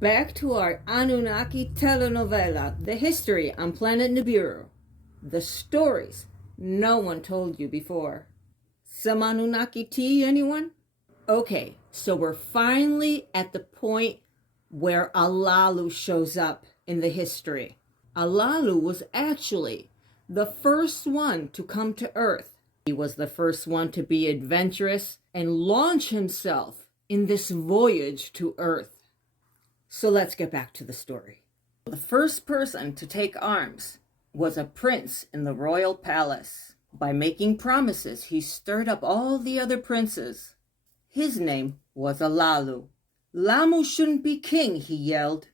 Back to our Annunaki telenovela, the history on planet Nibiru. The stories no one told you before. Some Annunaki tea, anyone? Okay, so we're finally at the point where Alalu shows up in the history. Alalu was actually the first one to come to Earth. He was the first one to be adventurous and launch himself in this voyage to Earth. So let's get back to the story. The first person to take arms was a prince in the royal palace. By making promises, he stirred up all the other princes. His name was Alalu. Lamu shouldn't be king, he yelled.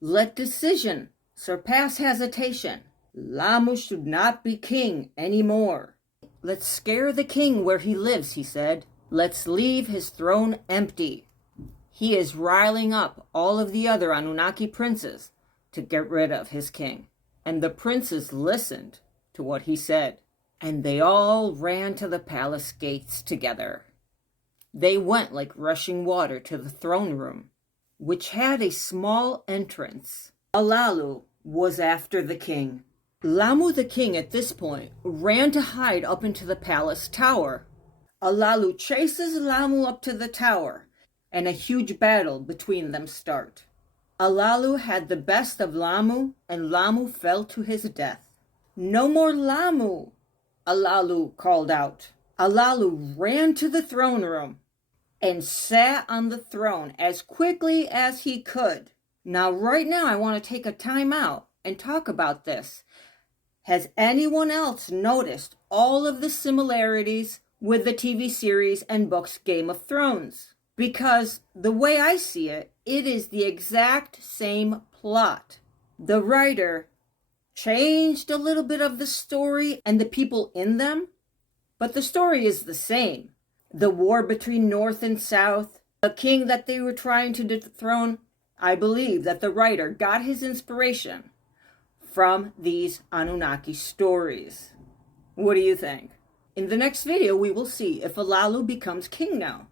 Let decision surpass hesitation. Lamu should not be king anymore. Let's scare the king where he lives, he said. Let's leave his throne empty. He is riling up all of the other Anunnaki princes to get rid of his king. And the princes listened to what he said. And they all ran to the palace gates together. They went like rushing water to the throne room, which had a small entrance. Alalu was after the king. Lamu the king at this point ran to hide up into the palace tower. Alalu chases Lamu up to the tower, and a huge battle between them start. Alalu had the best of Lamu, and Lamu fell to his death. No more Lamu, Alalu called out. Alalu ran to the throne room and sat on the throne as quickly as he could. Now, right now, I want to take a time out and talk about this. Has anyone else noticed all of the similarities with the TV series and books Game of Thrones? Because the way I see it, it is the exact same plot. The writer changed a little bit of the story and the people in them, but the story is the same. The war between North and South, the king that they were trying to dethrone. I believe that the writer got his inspiration from these Anunnaki stories. What do you think? In the next video, we will see if Alalu becomes king now.